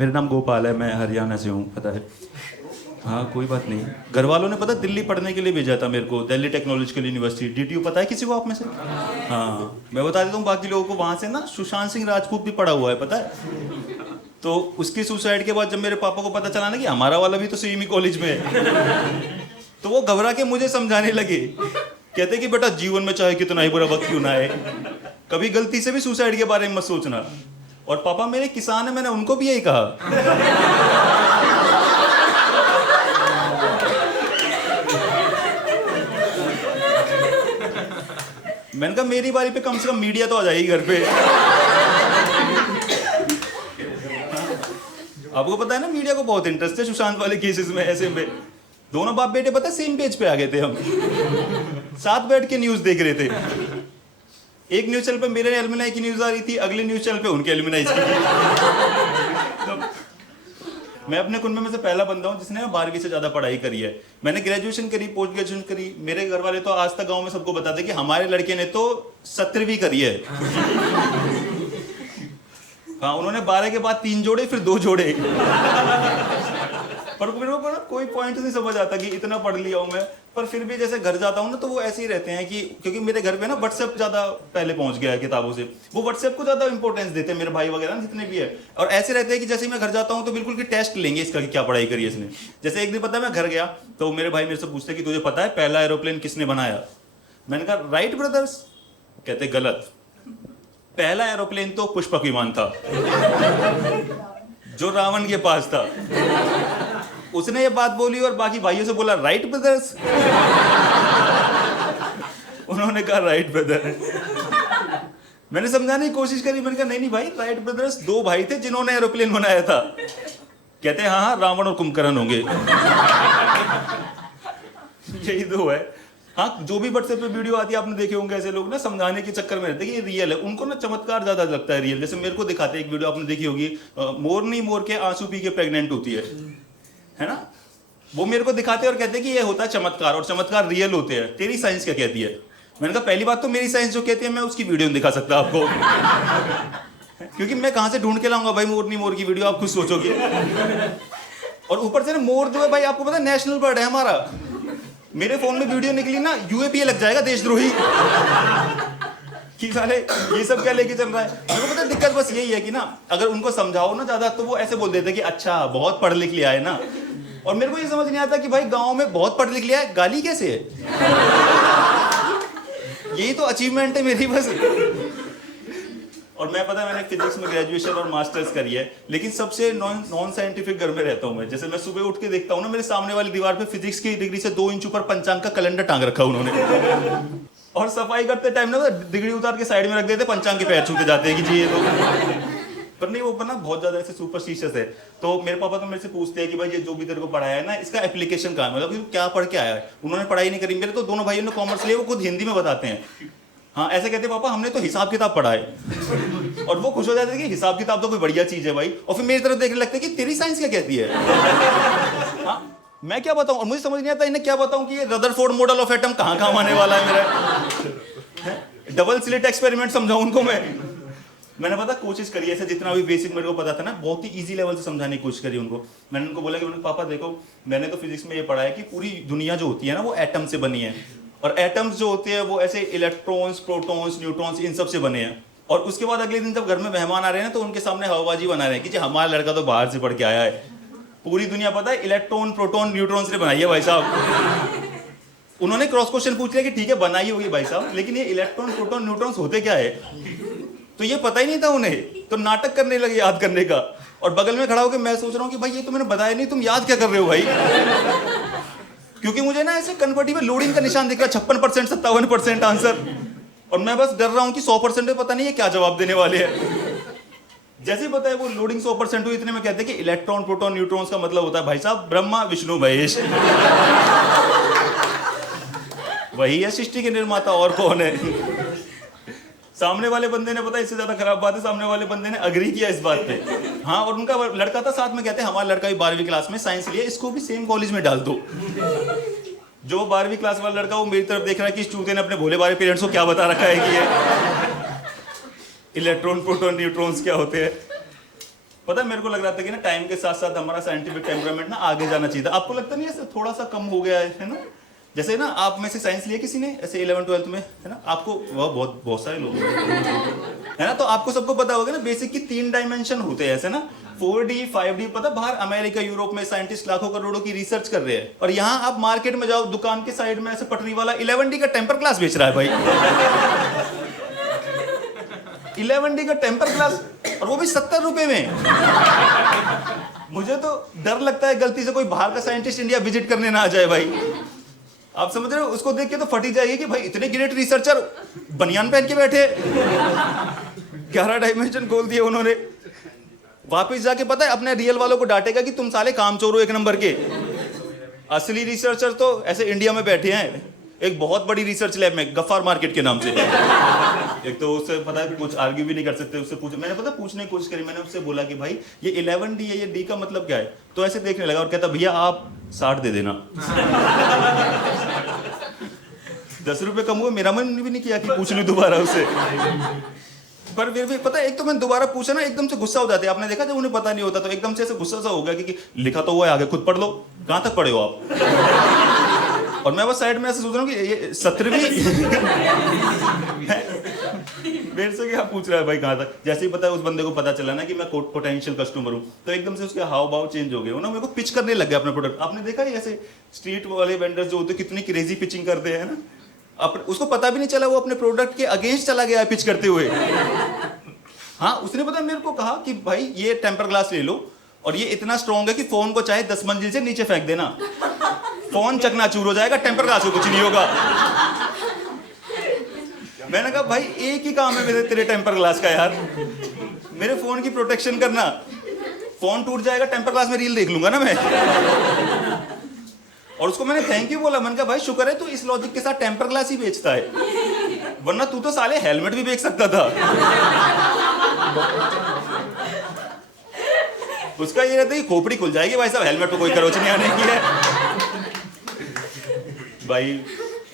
मेरा नाम गोपाल है, मैं हरियाणा से हूँ, पता है। हाँ, कोई बात नहीं। घर वालों ने पता दिल्ली पढ़ने के लिए भेजा था मेरे को, दिल्ली टेक्नोलॉजिकल यूनिवर्सिटी, डीटीयू, पता है किसी को आप में से? हाँ, मैं बता देता हूँ बाकी लोगों को। वहाँ से ना सुशांत सिंह राजपूत भी पढ़ा हुआ है, पता है। तो उसकी सुसाइड के बाद जब मेरे पापा को पता चला ना कि हमारा वाला भी तो सेम ही कॉलेज में है, तो वो घबरा के मुझे समझाने लगे। कहते कि बेटा, जीवन में चाहे कितना ही बुरा वक्त क्यों ना आए, कभी गलती से भी सुसाइड के बारे में मत सोचना। और पापा मेरे किसान है, मैंने उनको भी यही कहा। मैंने कहा मेरी बारी पे कम से कम मीडिया तो आ जाएगी घर पे। आपको पता है ना, मीडिया को बहुत इंटरेस्ट है सुशांत वाले केसेस में। ऐसे में दोनों बाप बेटे पता है सेम पेज पे आ गए थे, हम साथ बैठ के न्यूज देख रहे थे। एक न्यूज चैनल पे मेरे एलुमनाई की न्यूज आ रही थी, अगले न्यूज चैनल पे उनके एलुमनाई की। तो मैं अपने कुनबे में से पहला बंदा हूँ जिसने 12वीं से ज्यादा पढ़ाई करी है। मैंने ग्रेजुएशन करी, पोस्ट ग्रेजुएशन करी। मेरे घर वाले तो आज तक गांव में सबको बताते कि हमारे लड़के ने तो 17वीं करी है। हाँ, उन्होंने 12 के बाद 3 जोड़े, फिर 2 जोड़े। पर मेरे को कोई पॉइंट नहीं समझ आता कि इतना पढ़ लिया हूं मैं। पर फिर भी जैसे घर जाता हूँ ना, तो वो ऐसे ही रहते हैं कि क्योंकि मेरे घर पे ना व्हाट्सएप ज्यादा पहले पहुंच गया है किताबों से। वो व्हाट्सएप को ज्यादा इंपॉर्टेंस देते हैं मेरे भाई वगैरह जितने भी है। और ऐसे रहते हैं कि जैसे मैं घर जाता हूँ तो बिल्कुल कि टेस्ट लेंगे इसका कि क्या पढ़ाई करी है इसने। जैसे एक दिन पता है मैं घर गया तो मेरे भाई मेरे से पूछते कि तुझे पता है पहला एरोप्लेन किसने बनाया? मैंने कहा राइट ब्रदर्स। कहते गलत, पहला एरोप्लेन तो पुष्पक विमान था जो रावण के पास था। उसने ये बात बोली और बाकी भाइयों से बोला राइट ब्रदर्स। उन्होंने कहा राइट ब्रदर। मैंने समझाने की कोशिश करी, मैंने कहा नहीं नहीं भाई, राइट ब्रदर्स 2 भाई थे जिन्होंने एरोप्लेन बनाया था। कहते हैं हाँ हाँ, रावण और कुंभकर्ण होंगे। यही 2 है। हाँ, जो भी व्हाट्सएप पे वीडियो आती है आपने देखे होंगे, ऐसे लोग ना समझाने के चक्कर में रहते हैं कि ये रियल है। उनको ना चमत्कार ज्यादा लगता है रियल। जैसे मेरे को दिखाते हैं एक वीडियो आपने देखी होगी, मोरनी मोर के आंसू पी के प्रेग्नेंट होती है ना। वो मेरे को दिखाते हैं और कहते हैं कि ये होता है चमत्कार, और चमत्कार रियल होते हैं। तेरी साइंस क्या कहती है? मैंने कहा पहली बात तो मेरी साइंस जो कहती है मैं उसकी वीडियो नहीं दिखा सकता आपको। क्योंकि मैं कहां से ढूंढ के लाऊंगा भाई मोरनी मोर की वीडियो, आप खुद सोचोगे। और ऊपर से ना मोर जो है भाई, आपको पता है नेशनल बर्ड है हमारा। मेरे फोन में वीडियो निकली ना, यूएपीए लग जाएगा, देशद्रोही। कि साले ये सब क्या लेके चल रहा है। मेरे को पता है दिक्कत बस यही है कि ना, अगर उनको समझाओ ना ज्यादा तो वो ऐसे बोल देते कि अच्छा बहुत पढ़ लिख लिया है ना। और मेरे को ये समझ नहीं आता कि भाई गांव में बहुत पढ़ लिख लिया है, गाली कैसे है? यही तो अचीवमेंट है मेरी बस। और मैं पता है मैंने फिजिक्स में ग्रेजुएशन और मास्टर्स करी है, लेकिन सबसे नॉन साइंटिफिक घर में रहता हूं मैं। जैसे मैं सुबह उठ के देखता हूं ना, मेरे सामने वाली दीवार पे फिजिक्स की डिग्री से 2 इंच ऊपर पंचांग का कैलेंडर टांग रखा उन्होंने। और सफाई करते टाइम ना डिग्री उतार के साइड में रख देते, पंचांग के पैर छूते जाते हैं कि जी ये तो। पर नहीं, वो ना बहुत ज्यादा ऐसे सुपरस्टिशियस है। तो मेरे पापा तो मेरे से पूछते हैं कि भाई ये जो भी तेरे को पढ़ाया है ना, इसका एप्लीकेशन कहाँ है, मतलब क्या पढ़ के आया है। उन्होंने पढ़ाई नहीं करी। मेरे तो दोनों भाइयों ने कॉमर्स लिया, वो खुद हिंदी में बताते हैं। हाँ, ऐसे कहते पापा हमने तो हिसाब किताब पढ़ा है। और वो खुश हो जाते हैं कि हिसाब किताब तो कोई बढ़िया चीज है भाई। और फिर मेरी तरफ देखने लगते हैं कि तेरी साइंस क्या कहती है। हाँ, मैं क्या बताऊं, और मुझे समझ नहीं आता इन्हें क्या बताऊं कि ये रदरफोर्ड मॉडल ऑफ एटम कहाँ कहाँ आने वाला है मेरा। डबल स्लिट एक्सपेरिमेंट समझाऊं उनको मैंने पता कोशिश करी ऐसे, जितना भी बेसिक मेरे को पता था ना, बहुत ही इजी लेवल से समझाने की कोशिश करी उनको। मैंने उनको बोला कि पापा देखो, मैंने तो फिजिक्स में ये पढ़ा है कि पूरी दुनिया जो होती है ना वो एटम से बनी है। और एटम्स जो होते हैं वो ऐसे इलेक्ट्रॉन्स, प्रोटॉन्स, न्यूट्रॉन्स, इन सब से बने हैं। और उसके बाद अगले दिन जब घर में मेहमान आ रहे हैं ना, तो उनके सामने हवाबाजी बना रहे हैं कि जी हमारा लड़का तो बाहर से पढ़ के आया है। पूरी दुनिया पता है इलेक्ट्रॉन, प्रोटॉन, न्यूट्रॉन्स ने बनाई है भाई साहब। उन्होंने क्रॉस क्वेश्चन पूछ लिया कि ठीक है बनाई होगी भाई साहब, लेकिन ये इलेक्ट्रॉन, प्रोटॉन, न्यूट्रॉन्स होते क्या है? तो ये पता ही नहीं था उन्हें। तो नाटक करने लगे याद करने का। और बगल में खड़ा होकर मैं सोच रहा हूँ कि भाई ये तो मैंने बताया नहीं, तुम याद क्या कर रहे हो भाई? क्योंकि मुझे ना ऐसे कन्वर्टिबल लोडिंग का निशान दिख रहा है, 56%, 57% आंसर। और मैं बस डर रहा हूँ कि 100% में पता नहीं है क्या जवाब देने वाले हैं। जैसे ही पता है वो लोडिंग 100% हुई, इतने में कहते हैं कि इलेक्ट्रॉन, प्रोटॉन, न्यूट्रॉन्स का मतलब होता है भाई साहब ब्रह्मा, विष्णु, महेश। वही है सृष्टि के निर्माता, और कौन है? सामने वाले बंदे ने, पता है इससे ज्यादा खराब बात है, सामने वाले बंदे ने अग्री किया इस बात पे। हाँ, और उनका लड़का था साथ में, कहते हैं हमारा लड़का भी 12वीं क्लास में साइंस लिया, इसको भी सेम कॉलेज में डाल दो। जो 12वीं क्लास वाला लड़का वो मेरी तरफ देख रहा है कि इस चूते ने अपने भोले बारे पेरेंट्स को क्या बता रखा है कि ये इलेक्ट्रॉन, प्रोटॉन, न्यूट्रॉन्स क्या होते हैं। पता है मेरे को लग रहा था कि ना टाइम के साथ साथ हमारा साइंटिफिक टेम्परामेंट ना आगे जाना चाहिए था। आपको लगता नहीं है थोड़ा सा कम हो गया है ना? जैसे ना आप में से साइंस लिया किसी ने ऐसे 11th-12th में, है ना? आपको वह बहुत बहुत सारे लोग है ना, तो आपको सबको पता होगा ना बेसिक की 3 डायमेंशन होते हैं ऐसे ना, 4D 5D। पता बाहर अमेरिका यूरोप में साइंटिस्ट लाखों करोड़ों की रिसर्च कर रहे हैं, और यहाँ आप मार्केट में जाओ दुकान के साइड में ऐसे पटरी वाला 11D का टेम्पर ग्लास बेच रहा है भाई। 11D का टेम्पर ग्लास, और वो भी 70 रुपए में। मुझे तो डर लगता है गलती से कोई बाहर का साइंटिस्ट इंडिया विजिट करने ना आ जाए भाई। आप समझ रहे हो? उसको देख के तो फटी जाएगी कि भाई इतने ग्रेट रिसर्चर बनियान पहन के बैठे। 11 डायमेंशन खोल दिए उन्होंने। वापस जाके पता है अपने रियल वालों को डांटेगा कि तुम साले कामचोर हो 1 नंबर के। असली रिसर्चर तो ऐसे इंडिया में बैठे हैं एक बहुत बड़ी रिसर्च लैब में, गफ्फार मार्केट के नाम से। एक तो उससे पता है कुछ आर्ग्यू भी नहीं कर सकते, उससे पूछ, मैंने पता पूछने की कोशिश करी, मैंने उससे बोला कि भाई ये 11D है, ये D का मतलब क्या है? तो ऐसे देखने लगा और कहता भैया आप 60 दे देना। 10 रुपए कम हुए, मेरा मन भी नहीं किया कि पूछ लूं दोबारा उससे। पर फिर भी पता है एक तो मैंने दोबारा पूछा ना एकदम से गुस्सा हो जाते हैं। आपने देखा जब उन्हें पता नहीं होता तो एकदम से ऐसे गुस्सा सा हो गया कि लिखा तो हुआ है आगे, खुद पढ़ लो। कहाँ तक पढ़े हो आप? और मैं बस साइड में ऐसे सोच रहा हूँ कि ये 17वीं मेरे से क्या पूछ रहा है भाई कहाँ तक। जैसे ही पता है उस बंदे को पता चला ना कि मैं पोटेंशियल कस्टमर हूँ, तो एकदम से उसके हाव भाव चेंज हो गए। ना मेरे को पिच करने लग गया अपना प्रोडक्ट। आपने देखा है ऐसे स्ट्रीट वाले वेंडर्स जो होते हैं कितनी क्रेजी पिचिंग करते हैं ना, उसको पता भी नहीं चला वो अपने प्रोडक्ट के अगेंस्ट चला गया पिच करते हुए। हाँ, उसने पता मेरे को कहा कि भाई ये टेम्पर ग्लास ले लो और ये इतना स्ट्रॉन्ग है कि फोन को चाहे 10 मंजिल से नीचे फेंक देना, फोन चकनाचूर हो जाएगा, टेम्पर ग्लास को कुछ नहीं होगा। मैंने कहा भाई एक ही काम है मेरे तेरे टेम्पर ग्लास का यार, मेरे फोन की प्रोटेक्शन करना। फोन टूट जाएगा, टेम्पर ग्लास में रील देख लूंगा ना मैं। और उसको मैंने थैंक यू बोला। मैंने कहा भाई शुक्र है तू इस लॉजिक के साथ टेम्पर ग्लास ही बेचता है, वरना तू तो साले हेलमेट भी बेच सकता था। उसका ये रहता है कि खोपड़ी खुल जाएगी भाई साहब, हेलमेट पे कोई खरोच नहीं आने की है। भाई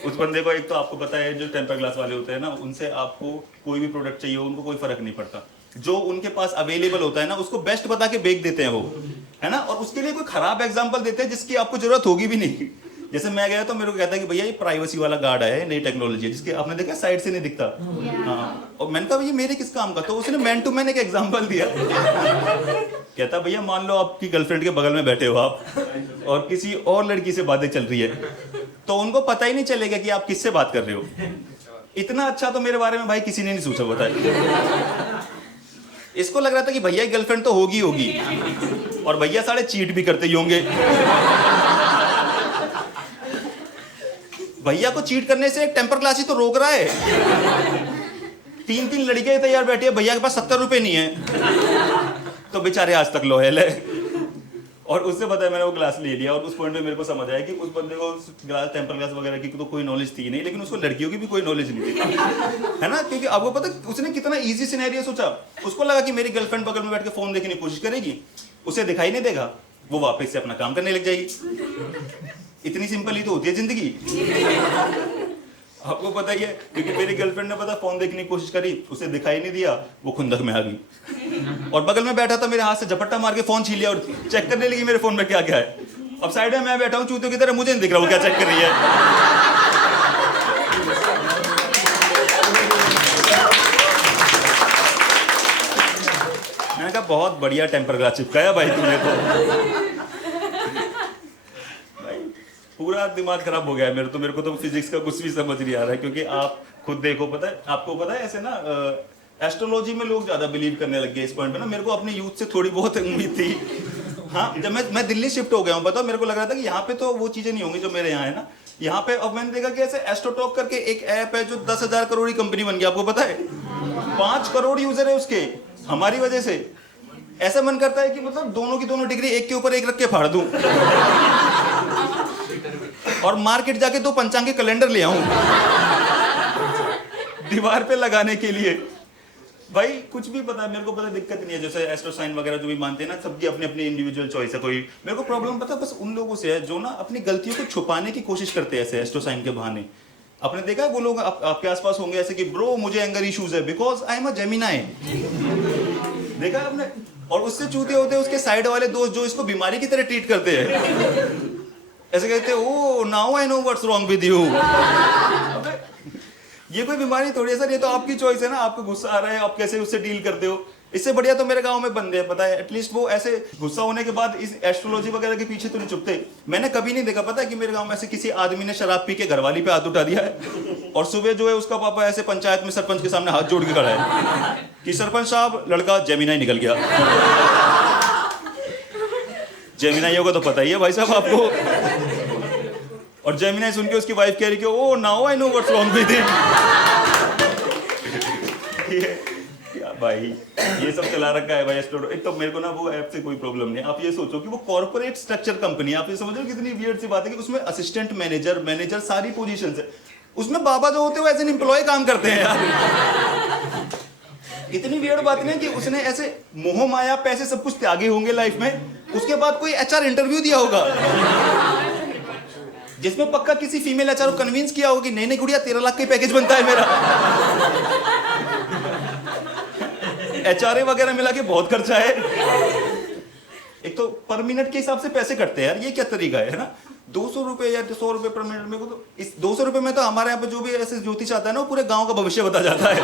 उस बंदे को, एक तो आपको पता है जो टेम्पर ग्लास वाले होते हैं ना, उनसे आपको कोई भी प्रोडक्ट चाहिए उनको कोई फर्क नहीं पड़ता। जो उनके पास अवेलेबल होता है ना उसको बेस्ट बता के बेच देते हैं वो, है ना। और उसके लिए कोई खराब एग्जांपल देते हैं जिसकी आपको जरूरत होगी भी नहीं। जैसे मैं गया तो मेरे को कहता है कि भैया ये प्राइवेसी वाला गार्ड है, नई टेक्नोलॉजी है जिसके आपने देखा साइड से नहीं दिखता। हाँ, और मैंने कहा ये मेरे किस काम का? तो उसने मैन टू मैन एक एग्जांपल दिया। कहता भैया मान लो आपकी गर्लफ्रेंड के बगल में बैठे हो आप और किसी और लड़की से बातें चल रही है, तो उनको पता ही नहीं चलेगा कि आप किससे बात कर रहे हो। इतना अच्छा तो मेरे बारे में भाई किसी ने नहीं सोचा, बताया। इसको लग रहा था कि भैया की गर्लफ्रेंड तो होगी होगी, और भैया सारे चीट भी करते ही होंगे। भैया को चीट करने से एक टेम्पर ग्लास ही तो रोक रहा है। 3 लड़कियां तैयार बैठी है, भैया के पास 70 रुपए नहीं है, तो बेचारे आज तक लोहेल है। और उससे पता है मैंने वो ग्लास ले लिया, और उस पॉइंट पे मेरे को समझ आया कि उस बंदे को ग्लास टेम्पर ग्लास वगैरह की तो कोई नॉलेज थी नहीं, लेकिन उसको लड़कियों की भी कोई नॉलेज नहीं थी, है ना। क्योंकि आपको पता उसने कितना इजी सिनेरियो सोचा। उसको लगा कि मेरी गर्लफ्रेंड बगल में बैठ के फोन देखने की कोशिश करेगी, उसे दिखाई नहीं देगा, वो वापस से अपना काम करने लग जाएगी। इतनी सिंपल ही तो होती है जिंदगी। आपको पता ही है, क्योंकि मेरी गर्लफ्रेंड ने पता फोन देखने की कोशिश करी, उसे दिखाई नहीं दिया, वो खुंदक में आ गई और बगल में बैठा था मेरे हाथ से झपट्टा मार के फोन छीन लिया और चेक करने लगी मेरे फोन में क्या क्या है। अब साइड में मैं बैठा हूँ चूतियों की तरह, मुझे नहीं दिख रहा वो क्या चेक कर रही है। मैंने कहा बहुत बढ़िया टेम्पर ग्लास चिपकाया भाई तुमने तो। पूरा दिमाग खराब हो गया है मेरे को तो फिजिक्स का कुछ भी समझ नहीं आ रहा है। क्योंकि आप खुद देखो, पता है आपको पता है ऐसे ना एस्ट्रोलॉजी में लोग ज्यादा बिलीव करने लग गए इस पॉइंट पे ना। मेरे को अपने यूथ से थोड़ी बहुत उम्मीद थी। हाँ, जब मैं दिल्ली शिफ्ट हो गया हूँ, बताओ, मेरे को लग रहा था कि यहाँ पे तो वो चीजें नहीं होंगी जो मेरे यहाँ है ना। यहाँ पे अब मैंने देखा कि ऐसे एस्ट्रोटॉक करके एक ऐप है जो 10,000 करोड़ की कंपनी बन गई, आपको पता है। 5 करोड़ यूजर है उसके, हमारी वजह से। ऐसा मन करता है कि मतलब दोनों की दोनों डिग्री एक के ऊपर एक रख के फाड़ दूं और मार्केट जाके 2 पंचांग के कैलेंडर ले आऊं दीवार पे लगाने के लिए। भाई कुछ भी पता है मेरे को, पता दिक्कत नहीं है। जैसे एस्ट्रो साइन वगैरह जो भी मानते हैं ना, सबकी अपनी अपनी इंडिविजुअल चॉइस है। कोई मेरे को प्रॉब्लम पता है बस उन लोगों से है जो ना अपनी गलतियों को छुपाने की कोशिश करते हैं ऐसे एस्ट्रो साइन के बहाने। आपने देखा है वो लोग आपके आसपास होंगे ऐसे कि ब्रो मुझे एंगर इश्यूज है because I am a Gemini. देखा आपने? और उससे चूते होते उसके साइड वाले दोस्त जो इसको बीमारी की तरह ट्रीट करते हैं। ऐसे कहते हैं, oh now I know what's wrong with you. ये कोई बीमारी थोड़ी है सर, ये तो आपकी चॉइस है ना, आपको गुस्सा आ रहा है, आप कैसे उससे डील करते हो। इससे बढ़िया तो मेरे गांव में बंदे हैं, पता है, एटलीस्ट वो ऐसे गुस्सा होने के बाद इस एस्ट्रोलॉजी वगैरह के पीछे तो नहीं चुपते। मैंने कभी नहीं देखा, पता है, कि मेरे गांव में ऐसे किसी आदमी ने शराब पी के घरवाली पे हाथ उठा दिया है और सुबह जो है उसका पापा ऐसे पंचायत में सरपंच के सामने हाथ जोड़ के खड़ा है कि सरपंच साहब लड़का जेमिनाई निकल गया। जेमिनाइयों का तो पता ही है भाई साहब आपको। और जेमिनाई सुन के उसकी वाइफ कह रही कि oh now I know what's wrong with him. भाई ये सब चला रखा है भाई एस्ट्रोलॉजी। एक तो मेरे को ना वो ऐप से कोई प्रॉब्लम नहीं है। आप ये सोचो कि वो कॉर्पोरेट स्ट्रक्चर कंपनी है, आप ये समझ रहे हो कितनी वियर्ड सी बात है कि उसमें असिस्टेंट मैनेजर सारी पोजीशंस है, उसमें बाबा जो होते हैं वो एज एन एम्प्लॉय काम करते हैं यार। इतनी वियर्ड बात नहीं कि उसने ऐसे मोह माया पैसे सब कुछ त्यागे होंगे लाइफ में, उसके बाद कोई एचआर इंटरव्यू दिया होगा जिसमें पक्का किसी फीमेल एचआर को कन्विंस किया होगा कि नहीं नहीं गुड़िया 13 लाख का पैकेज बनता है मेरा। एचआरए वगैरह मिला के बहुत खर्चा है। एक तो पर मिनट के हिसाब से पैसे कटते हैं यार, ये क्या तरीका है ना। 200 रुपए या 100 रुपए पर मिनट में को तो इस 200 रुपए में तो हमारे यहाँ पे जो भी ऐसे ज्योतिष आता है ना वो पूरे गांव का भविष्य बता जाता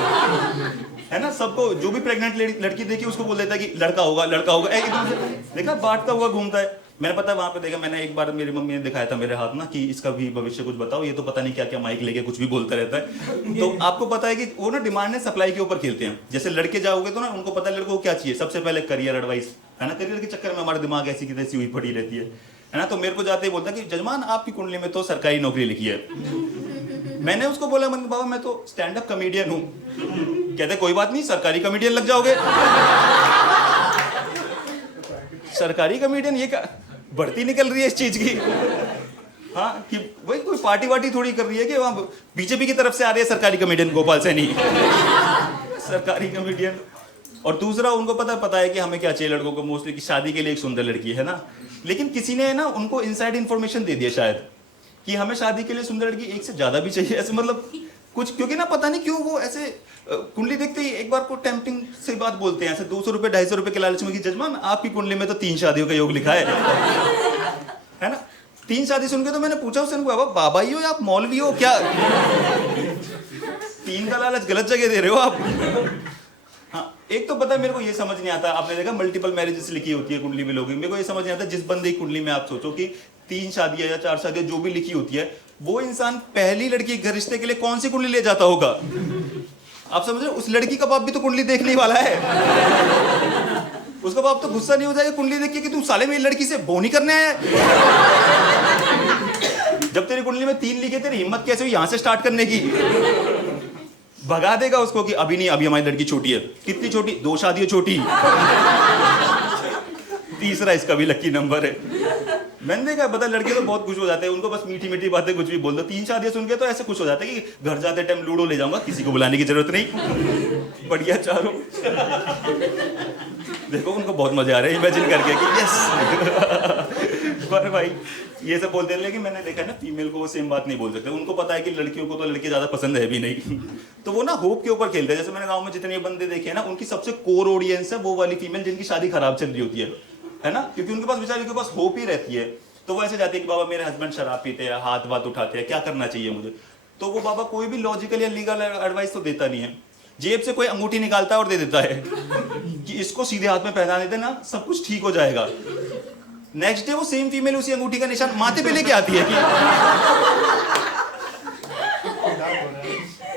है ना। सबको जो भी प्रेग्नेंट लड़की देखी उसको बोल देता है कि लड़का होगा लड़का होगा, एकदम से देखा बांटता हुआ घूमता है। मैंने पता है वहां पे देखा, मैंने एक बार मेरी मम्मी ने दिखाया था मेरे हाथ ना कि इसका भी भविष्य कुछ बताओ, ये तो पता नहीं क्या क्या माइक लेके कुछ भी बोलता रहता है। तो आपको पता है कि वो ना डिमांड एंड सप्लाई के ऊपर खेलते हैं। जैसे लड़के जाओगे तो ना उनको पता है लड़कों को क्या चाहिए, सबसे पहले करियर एडवाइस है ना। करियर के चक्कर में हमारा दिमाग ऐसी की तैसी हुई पड़ी रहती है ना। तो मेरे को जाते ही बोलता कि जजमान आपकी कुंडली में तो सरकारी नौकरी लिखी है। मैंने उसको बोला बाबा मैं तो स्टैंड अप कॉमेडियन हूँ। कहते कोई बात नहीं सरकारी कॉमेडियन लग जाओगे। सरकारी कॉमेडियन, ये क्या बढ़ती निकल रही है इस चीज की। हाँ कि भाई कोई पार्टी वार्टी थोड़ी कर रही है कि वहाँ बीजेपी की तरफ से आ रही है सरकारी कॉमेडियन गोपाल सैनी। सरकारी कॉमेडियन। और दूसरा उनको पता है कि हमें क्या चाहिए लड़कों को मोस्टली कि शादी के लिए एक सुंदर लड़की है ना। लेकिन किसी ने ना उनको इनसाइड इन्फॉर्मेशन दे दिया शायद कि हमें शादी के लिए सुंदर लड़की एक से ज्यादा भी चाहिए, ऐसे मतलब कुछ, क्योंकि ना पता नहीं क्यों वो ऐसे कुंडली देखते ही एक बार को टेम्पटिंग से बात बोलते हैं ऐसे 200 रुपए 250 रुपए के लालच में कि जजमान आपकी कुंडली में तो 3 शादियों का योग लिखा है ना। 3 शादी सुन के तो मैंने पूछा उससे, बाबा ही हो या आप मौलवी हो क्या? 3 का लालच गलत जगह दे रहे हो आप। हाँ एक तो पता है मेरे को ये समझ नहीं आता, आपने देखा मल्टीपल मैरिजेस लिखी होती है कुंडली में लोगों की, मेरे को ये समझ नहीं आता जिस बंदे की कुंडली में आप सोचो कि 3 शादियां या 4 शादियां जो भी लिखी होती है, वो इंसान पहली लड़की घर रिश्ते के लिए कौन सी कुंडली ले जाता होगा? आप समझ रहे हो? उस लड़की का बाप भी तो कुंडली देखने वाला है। उसका बाप तो गुस्सा नहीं हो जाएगा कुंडली देख के कि तू साले मेरी लड़की से बोनी करने आया है? जब तेरी कुंडली में 3 लिखे तेरी हिम्मत कैसे हुई यहां से स्टार्ट करने की? भगा देगा उसको कि अभी नहीं, अभी हमारी लड़की छोटी है। कितनी छोटी? 2 शादियां छोटी। तीसरा इसका भी लकी नंबर है। मैंने देखा पता लड़के तो बहुत खुश हो जाते हैं, उनको बस मीठी मीठी बातें कुछ भी बोल दो। 3 शादियां सुन के तो ऐसे खुश हो जाते हैं कि घर जाते टाइम लूडो ले जाऊंगा, किसी को बुलाने की जरूरत नहीं, बढ़िया चारों। देखो उनको बहुत मजे आ रहे हैं इमेजिन करके कि यस। पर भाई ये सब बोलते हैं, लेकिन मैंने देखा है ना फीमेल को वो सेम बात नहीं बोल सकते। उनको पता है कि लड़कियों को तो लड़के ज्यादा पसंद है भी नहीं, तो वो ना होप के ऊपर खेलते हैं। जैसे मैंने गाँव में जितने बंदे देखे हैं ना, उनकी सबसे कोर ऑडियंस है वो वाली फीमेल जिनकी शादी खराब चल रही होती है ना, क्योंकि उनके पास बेचारे के पास होप ही रहती है। तो वो ऐसे जाते हैं कि बाबा मेरे हस्बैंड शराब पीते हैं, हाथ वाथ उठाते हैं, क्या करना चाहिए मुझे? तो वो बाबा कोई भी लॉजिकल या लीगल एडवाइस तो देता नहीं है, जेब से कोई अंगूठी निकालता है और दे देता है कि इसको सीधे हाथ में पहना देते ना सब कुछ ठीक हो जाएगा। नेक्स्ट डे वो सेम फीमेल उसी अंगूठी का निशान माथे पे लेके आती है कि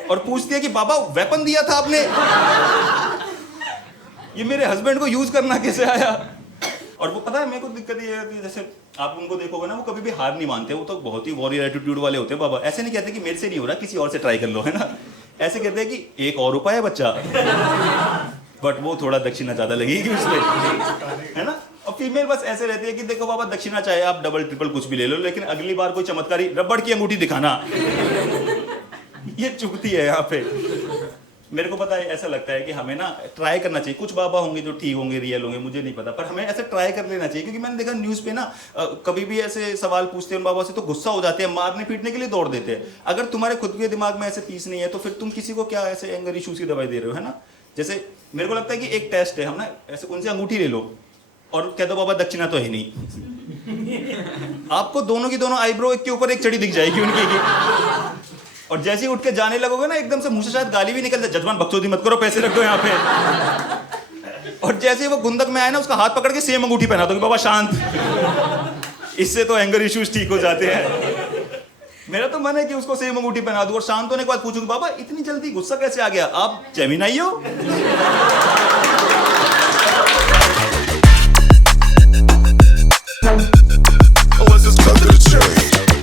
और पूछती है कि बाबा वेपन दिया था आपने, ये मेरे हस्बैंड को यूज करना कैसे आया? और वो पता है मेरे को दिक्कत ये है, जैसे आप उनको देखोगे ना वो कभी भी हार नहीं मानते, वो तो बहुत ही वॉरियर एटीट्यूड वाले होते हैं बाबा। ऐसे नहीं कहते कि मेरे से नहीं हो रहा किसी और से ट्राई कर लो, है ना। ऐसे कहते हैं कि एक और उपाय है बच्चा, बट वो थोड़ा दक्षिणा ज्यादा लगेगी उसमें, है ना। और फीमेल बस ऐसे रहती है कि देखो बाबा दक्षिणा चाहे आप डबल ट्रिपल कुछ भी ले लो, लेकिन अगली बार कोई चमत्कारी रबड़ की अंगूठी दिखाना, ये चुभती है यहाँ पे। मेरे को पता है ऐसा लगता है कि हमें ना ट्राई करना चाहिए। कुछ बाबा होंगे जो ठीक होंगे, रियल होंगे, मुझे नहीं पता, पर हमें ऐसे ट्राई कर लेना चाहिए। क्योंकि मैंने देखा न्यूज़ पे ना कभी भी ऐसे सवाल पूछते हैं उन बाबा से तो गुस्सा हो जाते हैं, मारने पीटने के लिए दौड़ देते हैं। अगर तुम्हारे खुद के दिमाग में ऐसे पीस नहीं है तो फिर तुम किसी को क्या ऐसे एंगर इश्यूज की दवाई दे रहे हो, है ना। जैसे मेरे को लगता है कि एक टेस्ट है, हम ना ऐसे उनसे अंगूठी ले लो और कह दो बाबा दक्षिणा तो है नहीं। आपको दोनों की दोनों आईब्रो एक के ऊपर एक चढ़ी दिख जाएगी उनकी की। और जैसे ही उठ के जाने लगोगे ना, एकदम से मुंह से शायद गाली भी निकल जाए, जजमान बकचोदी मत करो, पैसे रख दो यहाँ पे। और जैसे ही वो गुंदक में आए ना, उसका हाथ पकड़ के सेम अंगूठी पहना दो कि बाबा शांत। इससे तो एंगर इश्यूज ठीक हो जाते हैं। मेरा तो मन है कि उसको सेम अंगूठी पहना दूं और शांत होने के बाद पूछूं बाबा इतनी जल्दी गुस्सा कैसे आ गया, आप जेमिनाई हो?